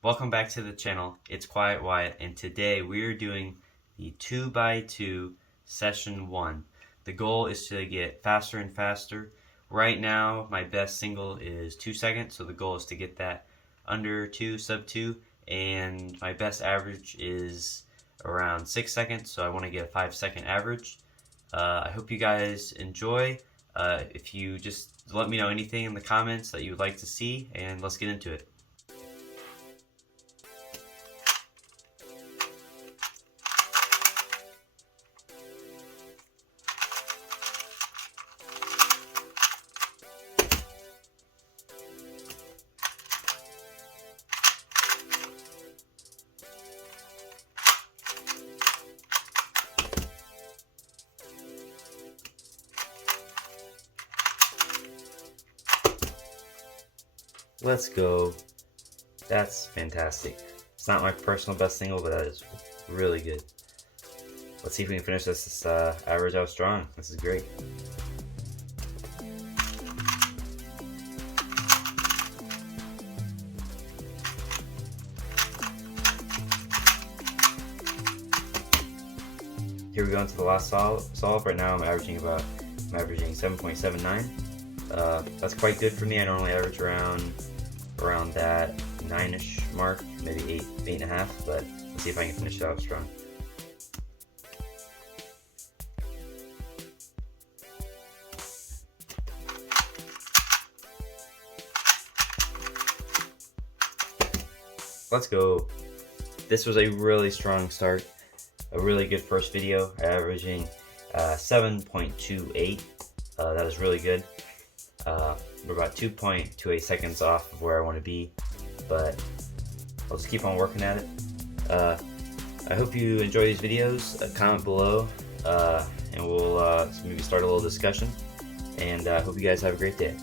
Welcome back to the channel. It's Quiet Wyatt, and today we are doing the 2x2 session 1. The goal is to get faster and faster. Right now, my best single is 2 seconds, so the goal is to get that under 2, sub 2, and my best average is around 6 seconds, so I want to get a 5-second average. I hope you guys enjoy. If you just let me know anything in the comments that you would like to see, and let's get into it. Let's go. That's fantastic. It's not my personal best single, but that is really good. Let's see if we can finish this average out strong. This is great. Here we go into the last solve. Right now I'm averaging 7.79. That's quite good for me. I normally average around that 9-ish mark, maybe 8.5, but let's see if I can finish it out strong. Let's go. This was a really strong start, a really good first video, averaging 7.28. That is really good. We're about 2.28 seconds off of where I want to be, but I'll just keep on working at it. I hope you enjoy these videos. Comment below, and we'll maybe start a little discussion. And I hope you guys have a great day.